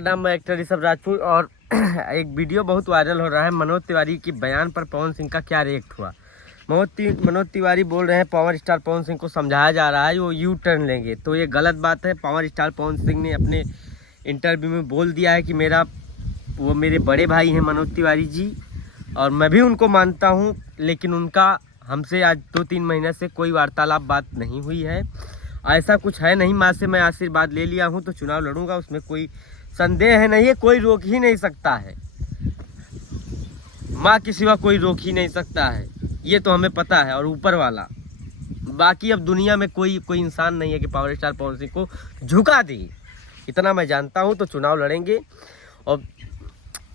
नाम है एक्टर ऋषभ राजपूत और एक वीडियो बहुत वायरल हो रहा है। मनोज तिवारी की बयान पर पवन सिंह का क्या रिएक्ट हुआ। मनोज तिवारी बोल रहे हैं पावर स्टार पवन सिंह को समझाया जा रहा है वो यू टर्न लेंगे, तो ये गलत बात है। पावर स्टार पवन सिंह ने अपने इंटरव्यू में बोल दिया है कि वो मेरे बड़े भाई हैं मनोज तिवारी जी, और मैं भी उनको मानता हूँ, लेकिन उनका हमसे आज 2-3 महीने से कोई वार्तालाप बात नहीं हुई है। ऐसा कुछ है नहीं। माँ से मैं आशीर्वाद ले लिया हूँ तो चुनाव लड़ूंगा, उसमें कोई संदेह है नहीं है। कोई रोक ही नहीं सकता है, माँ के सिवा कोई रोक ही नहीं सकता है, ये तो हमें पता है, और ऊपर वाला। बाकी अब दुनिया में कोई इंसान नहीं है कि पावर स्टार पवन सिंह को झुका दे, इतना मैं जानता हूँ। तो चुनाव लड़ेंगे और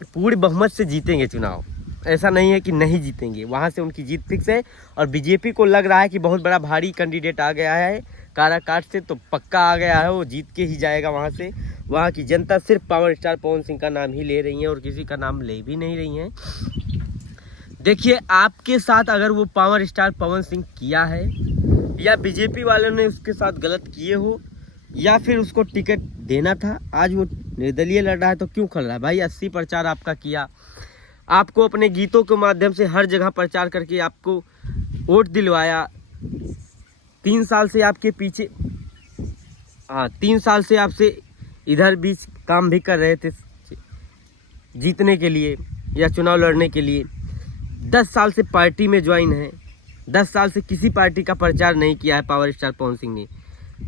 पूरी बहुमत से जीतेंगे चुनाव। ऐसा नहीं है कि नहीं जीतेंगे, वहाँ से उनकी जीत फिक्स है। और बीजेपी को लग रहा है कि बहुत बड़ा भारी कैंडिडेट आ गया है काराकाट से, तो पक्का आ गया है, वो जीत के ही जाएगा वहाँ से। वहाँ की जनता सिर्फ पावर स्टार पवन सिंह का नाम ही ले रही है और किसी का नाम ले भी नहीं रही है। देखिए, आपके साथ अगर वो पावर स्टार पवन सिंह किया है, या बीजेपी वालों ने उसके साथ गलत किए हो, या फिर उसको टिकट देना था, आज वो निर्दलीय लड़ रहा है तो क्यों खड़ रहा है भाई। 80 प्रचार आपका किया, आपको अपने गीतों के माध्यम से हर जगह प्रचार करके आपको वोट दिलवाया। 3 साल से आपके पीछे 3 साल से आपसे इधर बीच काम भी कर रहे थे जीतने के लिए या चुनाव लड़ने के लिए। 10 साल से पार्टी में ज्वाइन है, 10 साल से किसी पार्टी का प्रचार नहीं किया है पावर स्टार पवन सिंह ने।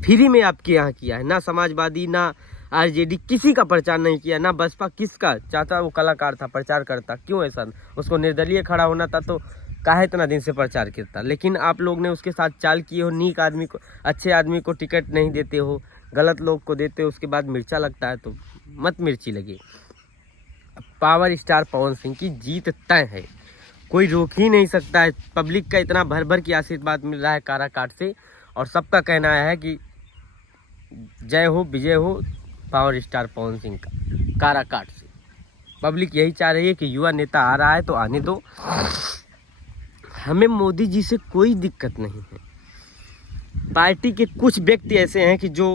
फ्री में आपके यहाँ किया है, ना समाजवादी ना आरजेडी किसी का प्रचार नहीं किया, ना बसपा किसका। चाहता वो कलाकार था, प्रचार करता, क्यों ऐसा। उसको निर्दलीय खड़ा होना था तो काहे इतना दिन से प्रचार करता। लेकिन आप लोग ने उसके साथ चाल किए हो, नीक आदमी को, अच्छे आदमी को टिकट नहीं देते हो, गलत लोग को देते हो, उसके बाद मिर्चा लगता है, तो मत मिर्ची लगे। पावर स्टार पवन सिंह की जीत तय है, कोई रोक ही नहीं सकता है। पब्लिक का इतना भर भर की आशीर्वाद मिल रहा है काराकाट से, और सबका कहना है कि जय हो विजय हो पावर स्टार पवन सिंह का काराकाट से। पब्लिक यही चाह रही है कि युवा नेता आ रहा है तो आने दो, हमें मोदी जी से कोई दिक्कत नहीं है। पार्टी के कुछ व्यक्ति ऐसे हैं कि जो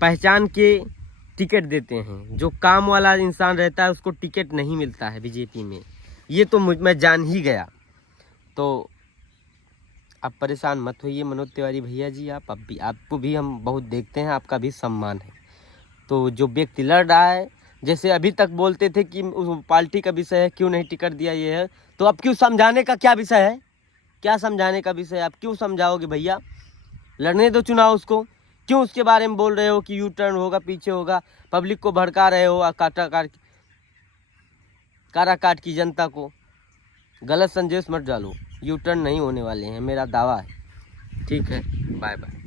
पहचान के टिकट देते हैं, जो काम वाला इंसान रहता है उसको टिकट नहीं मिलता है बीजेपी में, ये तो मैं जान ही गया। तो आप परेशान मत होइए मनोज तिवारी भैया जी, आपको भी हम बहुत देखते हैं, आपका भी सम्मान है। तो जो व्यक्ति लड़ रहा है, जैसे अभी तक बोलते थे कि उस पार्टी का विषय है, क्यों नहीं टिकट दिया, ये है, तो अब क्यों समझाने का क्या विषय है, क्या समझाने का विषय है, आप क्यों समझाओगे भैया। लड़ने दो चुनाव उसको, क्यों उसके बारे में बोल रहे हो कि यू टर्न होगा, पीछे होगा। पब्लिक को भड़का रहे हो, काराकाट की जनता को गलत संदेश मत डालो। यू टर्न नहीं होने वाले हैं, मेरा दावा है। ठीक है, बाय बाय।